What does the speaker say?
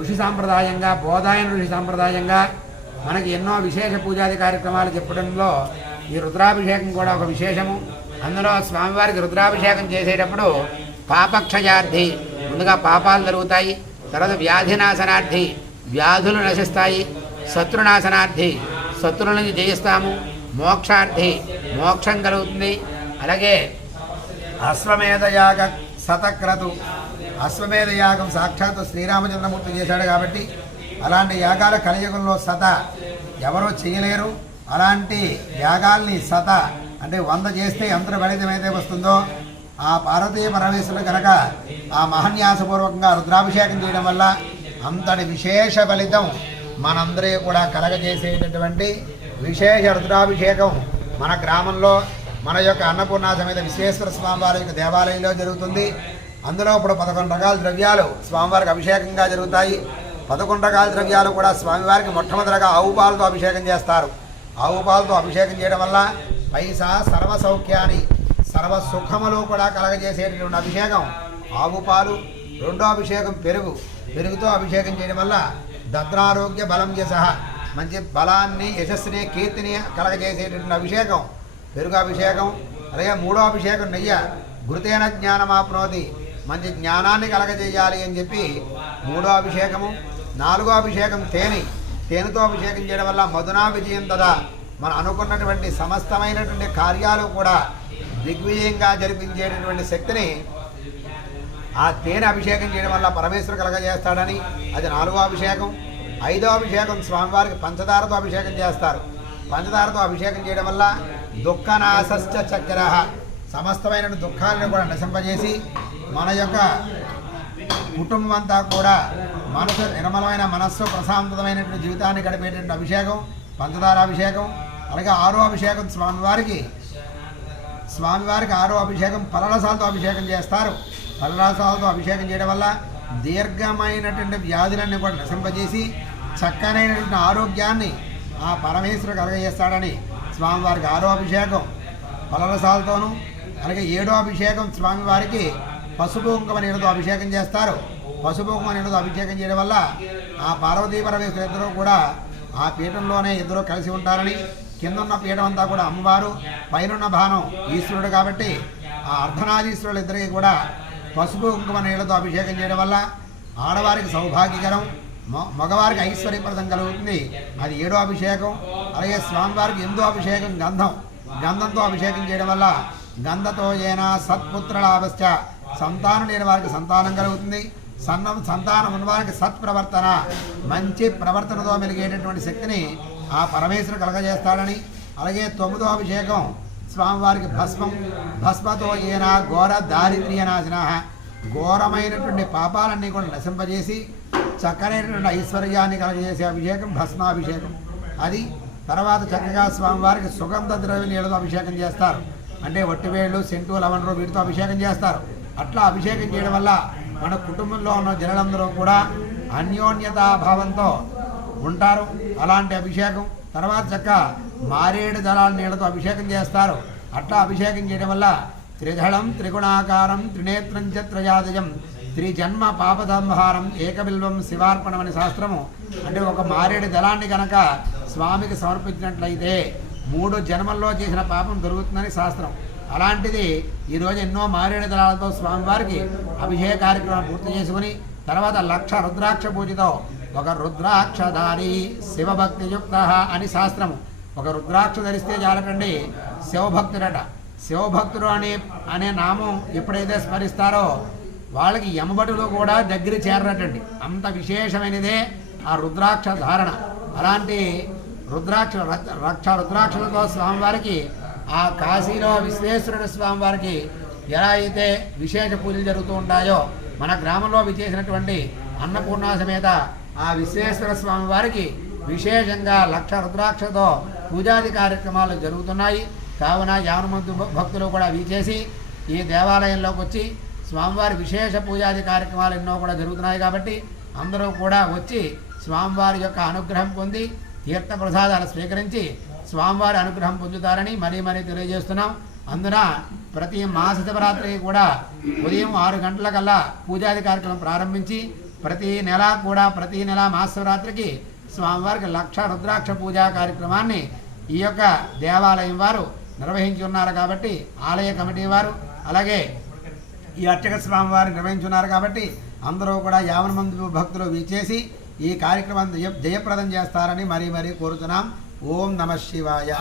ఋషి సాంప్రదాయంగా బోధాయన ఋషి సాంప్రదాయంగా మనకి ఎన్నో విశేష పూజాది కార్యక్రమాలు చెప్పడంలో ఈ రుద్రాభిషేకం కూడా ఒక విశేషము. అందులో స్వామివారికి రుద్రాభిషేకం చేసేటప్పుడు పాపక్షయార్థి ముందుగా పాపాలు జరుగుతాయి తర్వాత వ్యాధినాశనార్థి వ్యాధులు నశిస్తాయి శత్రునాశనార్థి శత్రువులని జయిస్తాము మోక్షార్థి మోక్షం కలుగుతుంది. అలాగే అశ్వమేధయాగ శతక్రతు అశ్వమేధ యాగం సాక్షాత్తు శ్రీరామచంద్రమూర్తి చేశాడు కాబట్టి అలాంటి యాగాల కలియుగంలో సత ఎవరో చేయలేరు. అలాంటి యాగాల్ని సత అంటే వంద చేస్తే ఎంత ఫలితం అయితే వస్తుందో ఆ పార్వతీయ పరమేశ్వరుడు కనుక ఆ మహన్యాసపూర్వకంగా రుద్రాభిషేకం చేయడం వల్ల అంతటి విశేష ఫలితం మనందరి కూడా కలగజేసేటటువంటి విశేష రుద్రాభిషేకం మన గ్రామంలో మన యొక్క అన్నపూర్ణ సమేత విశ్వేశ్వర స్వామి వారి యొక్క దేవాలయంలో జరుగుతుంది. అందులో ఇప్పుడు పదకొండు రకాల ద్రవ్యాలు స్వామివారికి అభిషేకంగా జరుగుతాయి. పదకొండు రకాల ద్రవ్యాలు కూడా స్వామివారికి మొట్టమొదటిగా ఆవు పాలతో అభిషేకం చేస్తారు. ఆవు పాలతో అభిషేకం చేయడం వల్ల పైసా సర్వ సౌఖ్యాన్ని సర్వ సుఖములు కూడా కలగజేసేటటువంటి అభిషేకం. ఆవు పాలు రెండో అభిషేకం పెరుగు. పెరుగుతో అభిషేకం చేయడం వల్ల దద్రారోగ్య బలం సహా మంచి బలాన్ని యశస్సుని కీర్తిని కలగజేసేటటువంటి అభిషేకం. పెరుగు అభిషేకం అలాగే మూడో అభిషేకం నెయ్య గురుతేన జ్ఞానమాప్నోతి. మంచి జ్ఞానాన్ని కలగజేయాలి అని చెప్పి మూడో అభిషేకము నాలుగో అభిషేకం తేనె. తేనెతో అభిషేకం చేయడం వల్ల మధునా విజయం తదా. మనం అనుకున్నటువంటి సమస్తమైనటువంటి కార్యాలు కూడా దిగ్విజయంగా జరిపించేటటువంటి శక్తిని ఆ తేనె అభిషేకం చేయడం వల్ల పరమేశ్వరు కలగజేస్తాడని అది నాలుగో అభిషేకం ఐదో అభిషేకం స్వామివారికి పంచదారతో అభిషేకం చేస్తారు. పంచదారతో అభిషేకం చేయడం వల్ల దుఃఖనాశశ్చ చక్ర. సమస్తమైన దుఃఖాలను కూడా నశింపజేసి మన యొక్క కుటుంబం అంతా కూడా మనసు నిర్మలమైన మనస్సు ప్రశాంతమైనటువంటి జీవితాన్ని గడిపేటువంటి అభిషేకం పంచదార అభిషేకం అలాగే ఆరో అభిషేకం స్వామివారికి స్వామివారికి ఆరో అభిషేకం పలరసాలతో అభిషేకం చేస్తారు. పలరసాలతో అభిషేకం చేయడం వల్ల దీర్ఘమైనటువంటి వ్యాధులన్నీ కూడా నశింపజేసి చక్కనైనటువంటి ఆరోగ్యాన్ని ఆ పరమేశ్వరుడు కలగజేస్తాడని స్వామివారికి ఆరో అభిషేకం పలరసాలతోనూ అలాగే ఏడో అభిషేకం స్వామివారికి పసుపు కుంకుమ అభిషేకం చేస్తారు. పసుపు కుంకుమ అభిషేకం చేయడం వల్ల ఆ పార్వతీ పరమేశ్వరు ఇద్దరు కూడా ఆ పీఠంలోనే ఇద్దరు కలిసి ఉంటారని కింద ఉన్న పీఠం అంతా కూడా అమ్మవారు పైనున్న భానం ఈశ్వరుడు కాబట్టి ఆ అర్ధనాదీశ్వరులు ఇద్దరికి కూడా పసుపు కుంకుమ నీళ్ళతో అభిషేకం చేయడం వల్ల ఆడవారికి సౌభాగ్యకరం మగవారికి ఐశ్వర్యప్రదం కలుగుతుంది. అది ఏడో అభిషేకం అలాగే స్వామివారికి ఎందో అభిషేకం గంధం గంధంతో అభిషేకం చేయడం వల్ల గంధతో ఏనా సత్పుత్ర సంతానం లేని వారికి సంతానం కలుగుతుంది. సన్నం సంతానం ఉన్నవారికి సత్ప్రవర్తన. మంచి ప్రవర్తనతో మెలిగేటటువంటి శక్తిని ఆ పరమేశ్వరుడు కలగజేస్తాడని. అలాగే తొమ్మిదో అభిషేకం. స్వామివారికి భస్మం. భస్మతో ఈయన ఘోర దారిద్ర్య నాశన. ఘోరమైనటువంటి పాపాలన్నీ కూడా నశింపజేసి చక్కనైనటువంటి ఐశ్వర్యాన్ని కలగజేసే అభిషేకం భస్మాభిషేకం. అది తర్వాత చక్కగా స్వామివారికి సుగంధ ద్రవ్య నీళ్ళతో అభిషేకం చేస్తారు. అంటే వట్టివేళ్ళు సెంటు లవణరు వీటితో అభిషేకం చేస్తారు. అట్లా అభిషేకం చేయడం వల్ల మన కుటుంబంలో ఉన్న జనులందరూ కూడా అన్యోన్యతాభావంతో ఉంటారు. అలాంటి అభిషేకం తర్వాత చక్క మారేడు దళాల నీళ్ళతో అభిషేకం చేస్తారు. అట్లా అభిషేకం చేయడం వల్ల త్రిధళం త్రిగుణాకారం త్రినేత్రం చ త్రయాదజం త్రిజన్మ పాపదంహారం ఏకబిల్వం శివార్పణం అనే శాస్త్రము. అంటే ఒక మారేడు దళాన్ని కనుక స్వామికి సమర్పించినట్లయితే మూడు జన్మల్లో చేసిన పాపం దొరుకుతుందని శాస్త్రం. అలాంటిది ఈరోజు ఎన్నో మారేడు దళాలతో స్వామివారికి అభిషేక కార్యక్రమం పూర్తి చేసుకుని తర్వాత లక్ష రుద్రాక్ష పూజతో ఒక రుద్రాక్షధారి శివభక్తియుక్త అని శాస్త్రము. ఒక రుద్రాక్ష ధరిస్తే చాలకండి శివభక్తుడట. శివభక్తుడు అనే అనే నామం ఎప్పుడైతే స్మరిస్తారో వాళ్ళకి యమభటులు కూడా దగ్గర చేరటండి. అంత విశేషమైనదే ఆ రుద్రాక్ష ధారణ. అలాంటి రుద్రాక్ష రక్ష- రక్ష రుద్రాక్షలతో స్వామివారికి ఆ కాశీలో విశ్వేశ్వరుడు స్వామివారికి ఎలా అయితే విశేష పూజలు జరుగుతూ ఉంటాయో మన గ్రామంలో విచేసినటువంటి అన్నపూర్ణ సమేత ఆ విశ్వేశ్వర స్వామి వారికి విశేషంగా లక్ష రుద్రాక్షతో పూజాది కార్యక్రమాలు జరుగుతున్నాయి. కావున యావనమంతు భక్తులు కూడా వీచేసి ఈ దేవాలయంలోకి వచ్చి స్వామివారి విశేష పూజాది కార్యక్రమాలు ఎన్నో కూడా జరుగుతున్నాయి కాబట్టి అందరూ కూడా వచ్చి స్వామివారి యొక్క అనుగ్రహం పొంది తీర్థ ప్రసాదాలు స్వీకరించి స్వామివారి అనుగ్రహం పొందుతారని మరీ మరీ తెలియజేస్తున్నాం. అందున ప్రతి మాస శివరాత్రికి కూడా ఉదయం ఆరు గంటలకల్లా పూజాది కార్యక్రమం ప్రారంభించి ప్రతి నెల కూడా ప్రతి నెల మహాశివరాత్రికి స్వామివారికి లక్ష రుద్రాక్ష పూజా కార్యక్రమాన్ని ఈ యొక్క దేవాలయం వారు నిర్వహించి ఉన్నారు కాబట్టి ఆలయ కమిటీ వారు అలాగే ఈ అర్చక స్వామివారు నిర్వహించున్నారు కాబట్టి అందరూ కూడా యావన మంది భక్తులు విచ్చేసి ఈ కార్యక్రమం జయప్రదం చేస్తారని మరీ మరీ కోరుతున్నాం. ఓం నమ శివాయ.